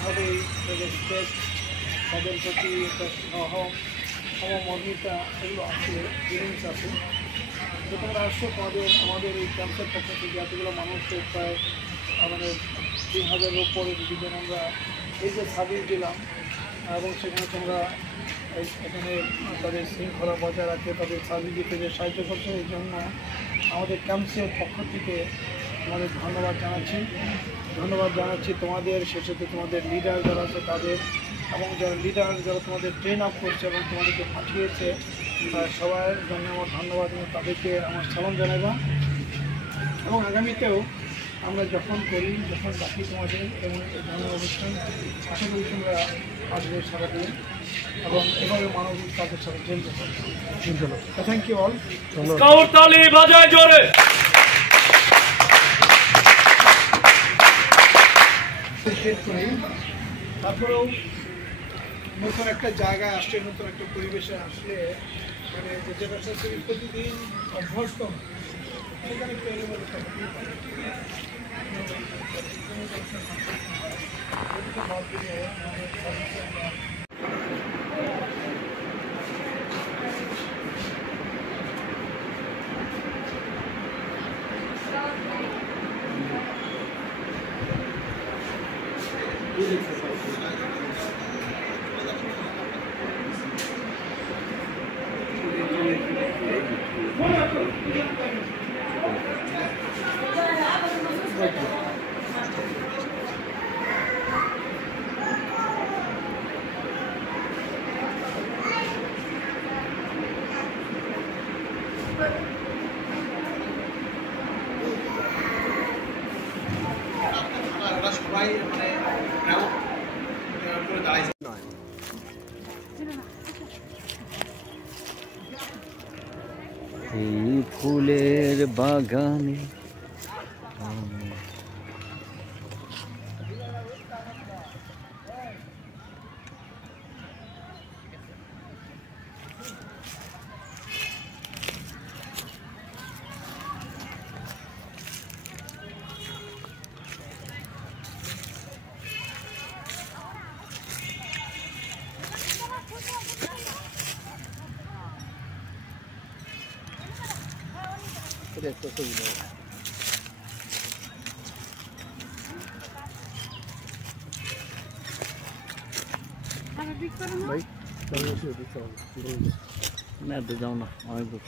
স্বাভাবিকভাবেই রেসপেক্ট, তাদের প্রতি একটা সহমর্মিতা এগুলো আছে, ফিলিংস আছে। তো তোমরা আসছো আমাদের এই ক্যাম্পের পক্ষ থেকে এতগুলো মানুষকে প্রায় আমাদের 3000-এর উপরে ডিভিশন আমরা এই যে সার্ভিস দিলাম এবং সেখানে তোমরা এখানে তাদের শৃঙ্খলা বজায় রাখতে তাদের সার্ভিস দিতে যে সাহায্য করছো এই জন্য আমাদের ক্যাম্পসের পক্ষ থেকে তোমাদের ধন্যবাদ জানাচ্ছি তোমাদের শেষে তোমাদের লিডার যারা আছে তাদের এবং যারা লিডার যারা তোমাদের ট্রেন আপ করছে এবং তোমাদেরকে পাঠিয়েছে সবার জন্য আমার ধন্যবাদ এবং তাদেরকে আমার সালাম জানাইবা। এবং আগামীতেও আমরা যখন ডাকি তোমাদের এবং এই ধরনের অনুষ্ঠান আশা করি তোমরা আসবে সারাদিন এবং এভাবে মানবিক কাজের সাথে জড়িত থাকবে। Thank you all. তালি বাজায় জোরে। তারপরেও নতুন একটা জায়গায় আসলে নতুন একটা পরিবেশে আসলে মানে যেটা প্রতিদিন অভ্যস্ত সেখানে এই ফুলের বাগানে একটা ছবি দাও। ভাই না তো যাও না অনেক দূর।